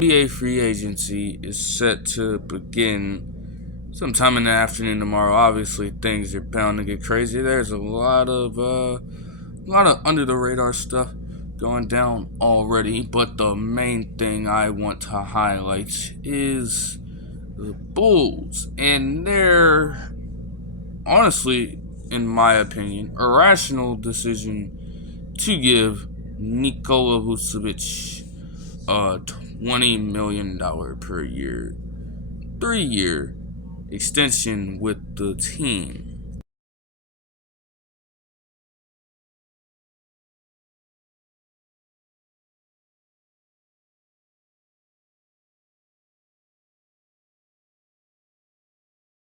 NBA free agency is set to begin sometime in the afternoon tomorrow. Obviously, things are bound to get crazy. There's a lot of under the radar stuff going down already, but the main thing I want to highlight is the Bulls and their, honestly, in my opinion, irrational decision to give Nikola Vucevic a $20 million per year, 3-year extension with the team.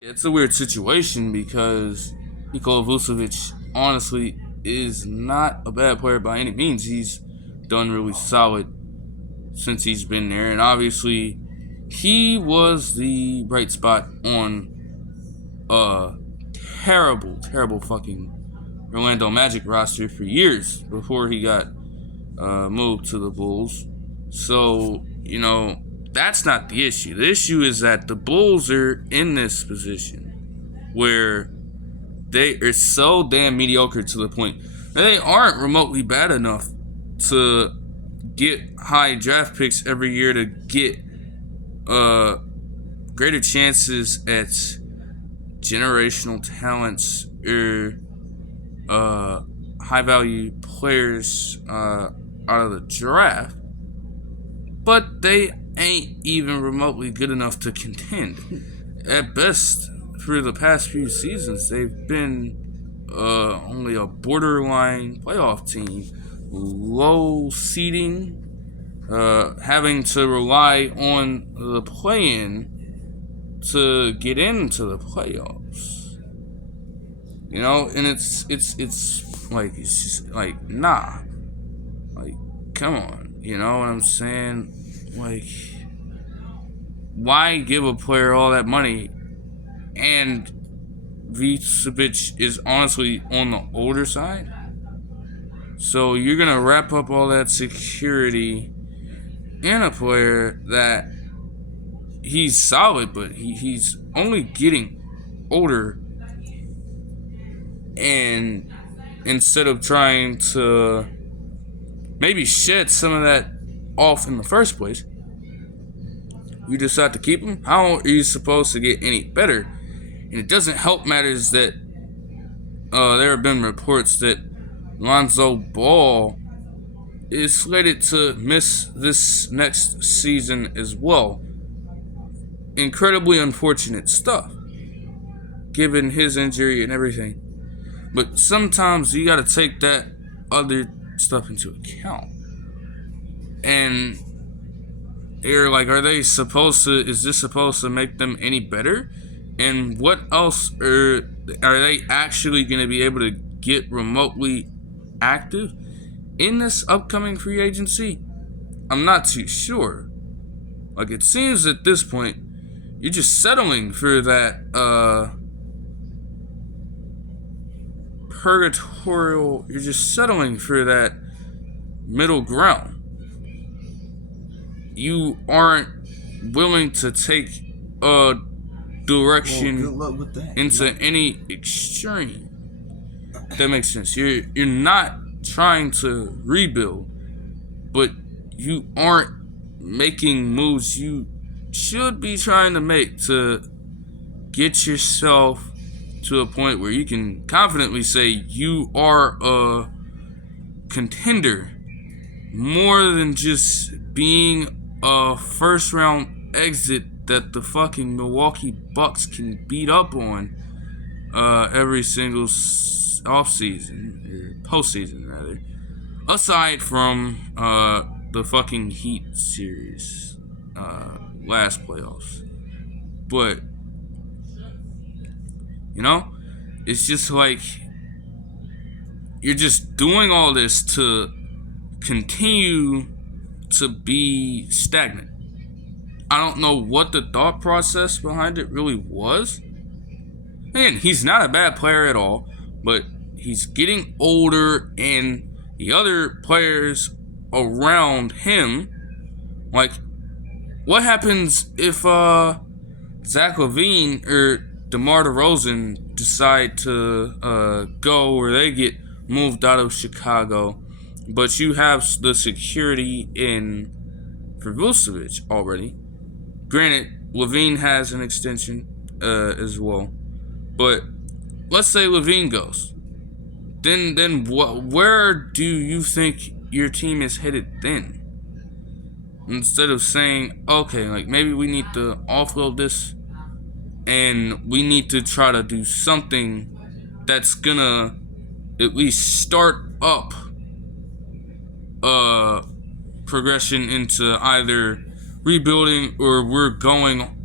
It's a weird situation because Nikola Vucevic, honestly, is not a bad player by any means. He's done really solid since he's been there, and obviously he was the bright spot on a terrible fucking Orlando Magic roster for years before he got moved to the Bulls. So, that's not the issue. The issue is that the Bulls are in this position where they are so damn mediocre to the point that they aren't remotely bad enough to get high draft picks every year to get greater chances at generational talents or high value players out of the draft, but they ain't even remotely good enough to contend. At best, for the past few seasons, they've been only a borderline playoff team, low seeding, having to rely on the play-in to get into the playoffs. And it's just like, nah, like, come on, you know what I'm saying? Like, why give a player all that money? And Vucevic is honestly on the older side, so you're gonna wrap up all that security in a player that he's solid, but he's only getting older. And instead of trying to maybe shed some of that off in the first place, you decide to keep him. How are you supposed to get any better? And it doesn't help matters that there have been reports that Lonzo Ball is slated to miss this next season as well. Incredibly unfortunate stuff, given his injury and everything. But sometimes you gotta take that other stuff into account. And you're like, is this supposed to make them any better? And what else are they actually going to be able to get remotely active in this upcoming free agency? I'm not too sure. Like, it seems at this point, you're just settling for that you're just settling for that middle ground. You aren't willing to take a direction into any extreme. That makes sense. You're not trying to rebuild, but you aren't making moves you should be trying to make to get yourself to a point where you can confidently say you are a contender, more than just being a first round exit that the fucking Milwaukee Bucks can beat up on every single offseason, or postseason rather, aside from the fucking Heat series last playoffs. But it's just like you're just doing all this to continue to be stagnant. I don't know what the thought process behind it really was. Again, he's not a bad player at all, but he's getting older, and the other players around him, like, what happens if Zach LaVine or DeMar DeRozan decide to go, or they get moved out of Chicago, but you have the security in for Vucevic already? Granted, LaVine has an extension as well, but let's say LaVine goes. Then what? Where do you think your team is headed then? Instead of saying, okay, like maybe we need to offload this and we need to try to do something that's gonna at least start up progression into either rebuilding or we're going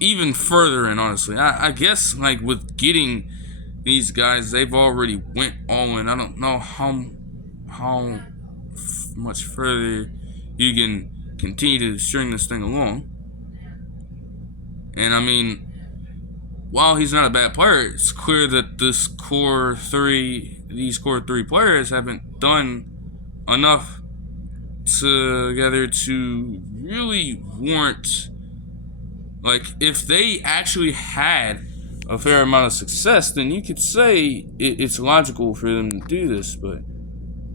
even further. And honestly, I guess like with getting these guys, they've already went all in. I don't know how much further you can continue to string this thing along. And I mean, while he's not a bad player, it's clear that these core three players haven't done enough together to really warrant, like, if they actually had a fair amount of success, then you could say it's logical for them to do this, but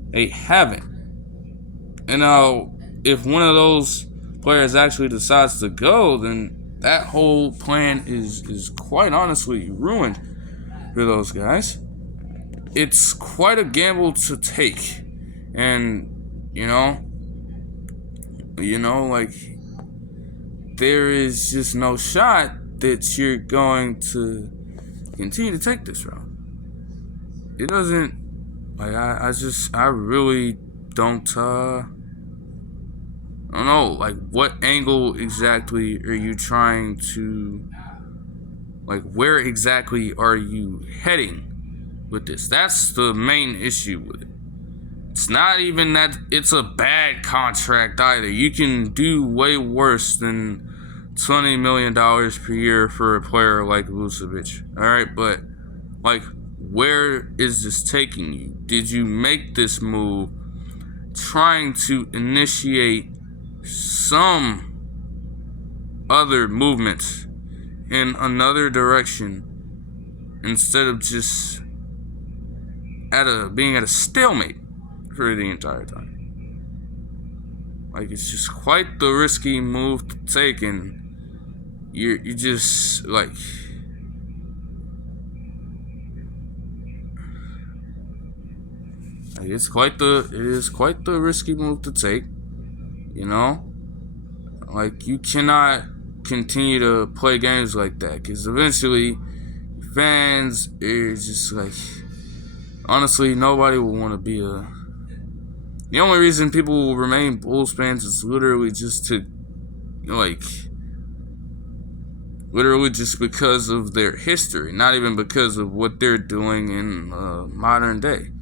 they haven't. And now, if one of those players actually decides to go, then that whole plan is quite honestly ruined for those guys. It's quite a gamble to take, and like there is just no shot that you're going to continue to take this route. It doesn't, like, I really don't I don't know, like, what angle exactly are you trying to, like, where exactly are you heading with this? That's the main issue with it. It's not even that it's a bad contract either. You can do way worse than $20 million per year for a player like Vucevic. Alright, but, like, where is this taking you? Did you make this move trying to initiate some other movements in another direction instead of just being at a stalemate for the entire time? Like, it's just quite the risky move to take, and you just like, it is quite the risky move to take. Like, you cannot continue to play games like that, because eventually fans are just like, honestly, nobody will want to be the only reason people will remain Bulls fans is literally just because of their history, not even because of what they're doing in modern day.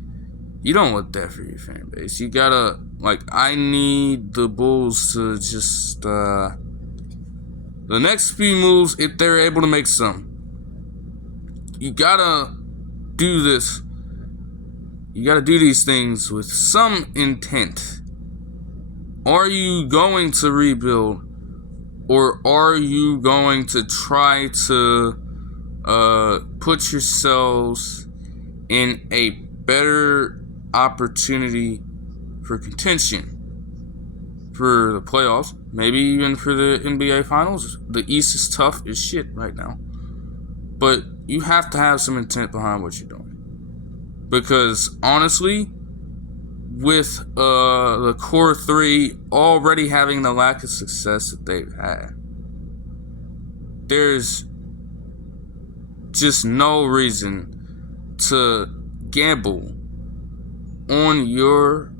You don't want that for your fan base. You gotta, like, I need the Bulls to just, the next few moves, if they're able to make some, you gotta do this. You gotta do these things with some intent. Are you going to rebuild, or are you going to try to put yourselves in a better opportunity for contention for the playoffs, maybe even for the NBA Finals? The East is tough as shit right now, but you have to have some intent behind what you're doing, because honestly, with the core three already having the lack of success that they've had, there's just no reason to gamble on your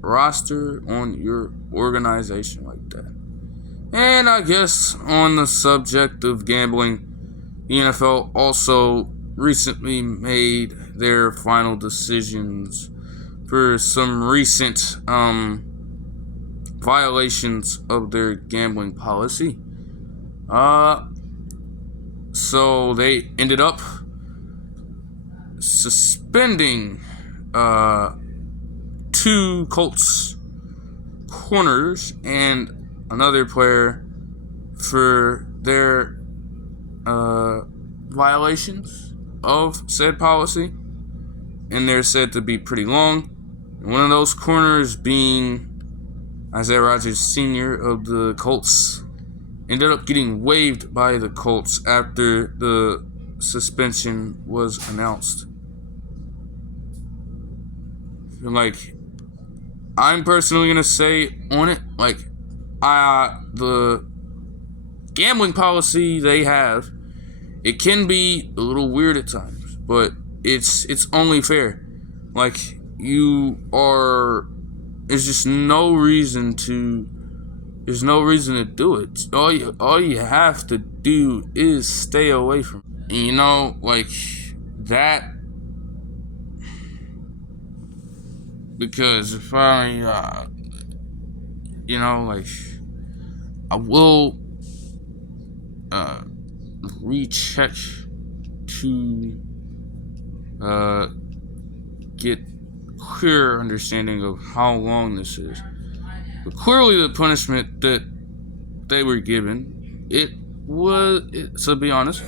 roster, on your organization like that. And I guess on the subject of gambling, the NFL also recently made their final decisions for some recent violations of their gambling policy. So they ended up suspending 2 Colts corners and another player for their violations of said policy, and they're said to be pretty long. And one of those corners being Isaiah Rodgers Sr. of the Colts ended up getting waived by the Colts after the suspension was announced. Like, I'm personally gonna say on it, like, the gambling policy they have, it can be a little weird at times, but it's only fair. Like, there's just no reason to do it. All you have to do is stay away from it. And, you know, like, that, because if I, you know, like, I will recheck to get clear understanding of how long this is. But clearly the punishment that they were given, to be honest,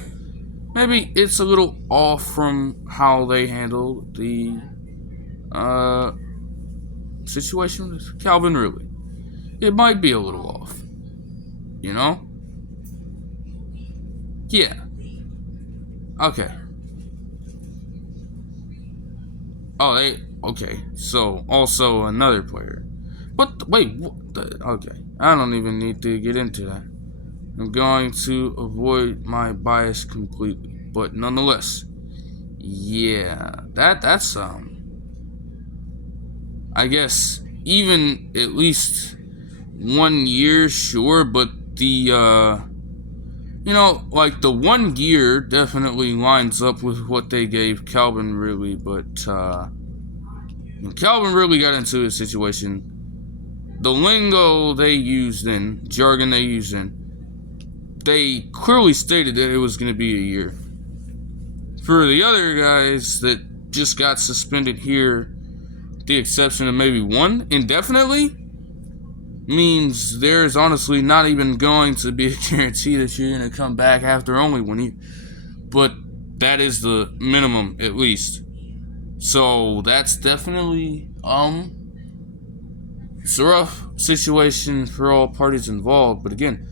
maybe it's a little off from how they handled the situation with Calvin Ridley. It might be a little off, you know? Yeah. Okay. Okay. So, also another player. Okay. I don't even need to get into that. I'm going to avoid my bias completely. But nonetheless, yeah, that's I guess even at least 1 year, sure, but the you know, like, the 1 year definitely lines up with what they gave Calvin Ridley, but when Calvin Ridley got into his situation, the lingo they used in, jargon they used in, they clearly stated that it was going to be a year. For the other guys that just got suspended here, the exception of maybe one indefinitely, means there's honestly not even going to be a guarantee that you're going to come back after only 1 year. But that is the minimum, at least. So that's definitely it's a rough situation for all parties involved. But again,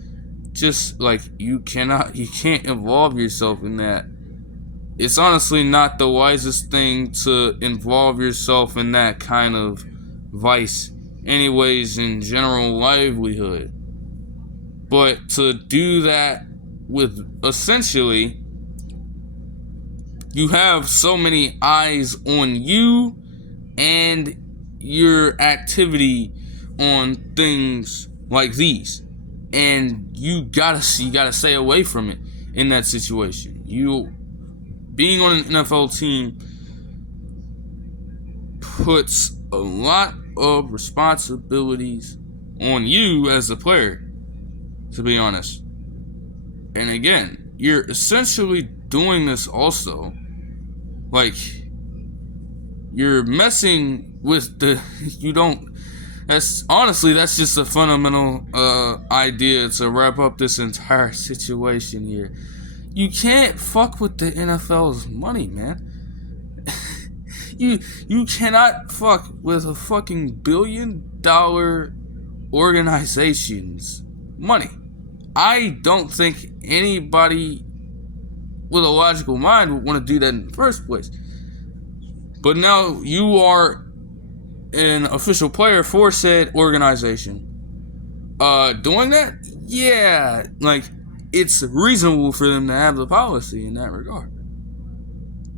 just like, you can't involve yourself in that. It's honestly not the wisest thing to involve yourself in that kind of vice, anyways, in general livelihood. But to do that with, essentially, you have so many eyes on you and your activity on things like these, and you gotta stay away from it in that situation. Being on an NFL team puts a lot of responsibilities on you as a player, to be honest. And again, you're essentially doing this also, like, you're messing with that's just a fundamental idea to wrap up this entire situation here. You can't fuck with the NFL's money, man. You cannot fuck with a fucking $1 billion organization's money. I don't think anybody with a logical mind would want to do that in the first place. But now you are an official player for said organization. Doing that? Yeah, like, it's reasonable for them to have the policy in that regard.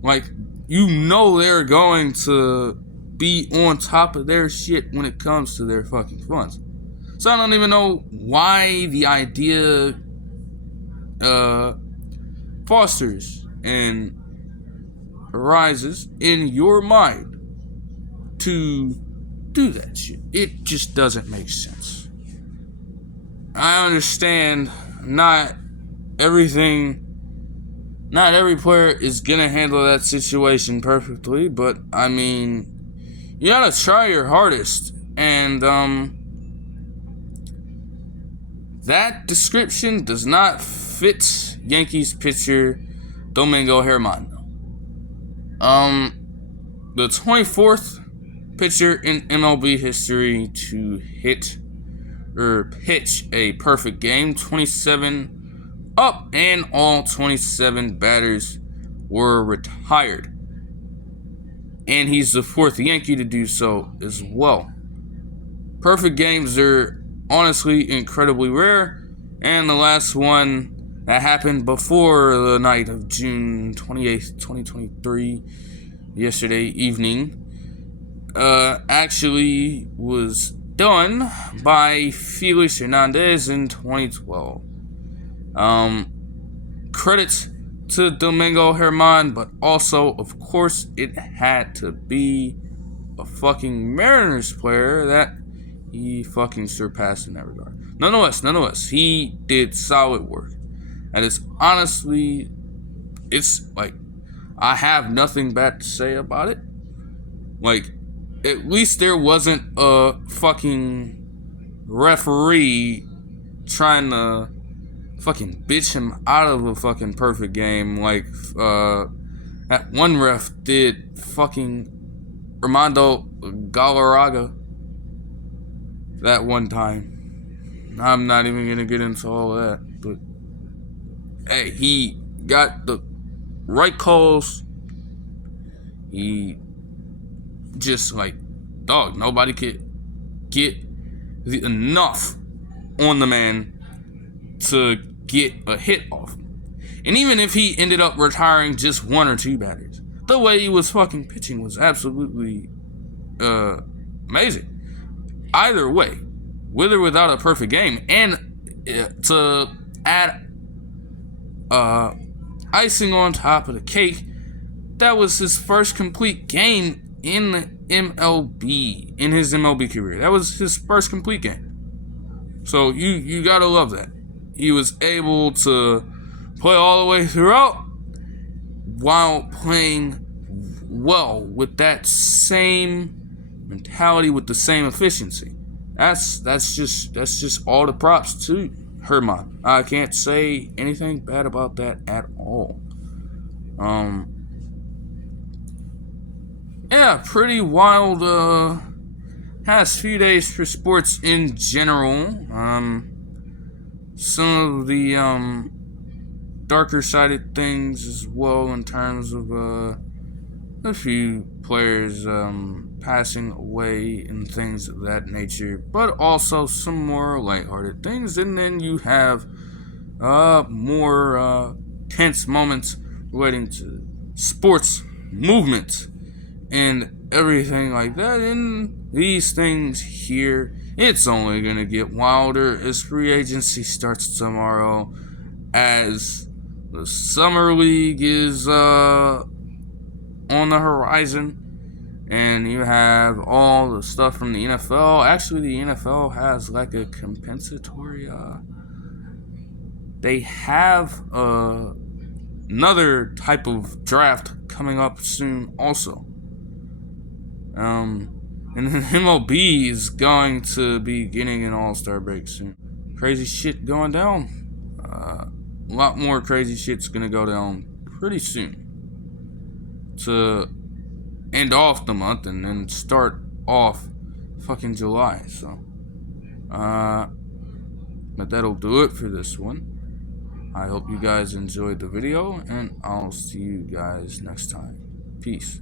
Like, you know they're going to be on top of their shit when it comes to their fucking funds. So I don't even know why the idea fosters and arises in your mind to do that shit. It just doesn't make sense. I understand not every player is gonna handle that situation perfectly, but I mean, you gotta try your hardest. And that description does not fit Yankees pitcher Domingo Germán. The 24th pitcher in MLB history to hit or pitch a perfect game, 27 up, and all 27 batters were retired. And he's the 4th Yankee to do so as well. Perfect games are honestly incredibly rare, and the last one that happened before the night of June 28th, 2023, yesterday evening, actually was done by Felix Hernandez in 2012. Credits to Domingo Germán, but also, of course, it had to be a fucking Mariners player that he fucking surpassed in that regard. Nonetheless, he did solid work. And it's honestly, it's like, I have nothing bad to say about it. Like, at least there wasn't a fucking referee trying to fucking bitch him out of a fucking perfect game like that one ref did fucking Armando Galarraga that one time. I'm not even gonna get into all of that, but hey, he got the right calls. He just like, dog, nobody could get enough on the man to get a hit off him. And even if he ended up retiring just 1 or 2 batters, the way he was fucking pitching was absolutely amazing. Either way, with or without a perfect game, and to add icing on top of the cake, that was his first complete game in MLB, in his MLB career. That was his first complete game. So you gotta love that. He was able to play all the way throughout while playing well with that same mentality, with the same efficiency. That's just all the props to Germán. I can't say anything bad about that at all. Yeah, pretty wild past few days for sports in general. Some of the darker sided things as well, in terms of a few players passing away and things of that nature, but also some more lighthearted things. And then you have more tense moments relating to sports movement and everything like that. And these things here, it's only going to get wilder as free agency starts tomorrow, as the summer league is on the horizon, and you have all the stuff from the NFL. Actually, the NFL has like a compensatory, they have another type of draft coming up soon also. And then MLB is going to be getting an all-star break soon. Crazy shit going down. A lot more crazy shit's gonna go down pretty soon to end off the month and then start off fucking July. So, but that'll do it for this one. I hope you guys enjoyed the video, and I'll see you guys next time. Peace.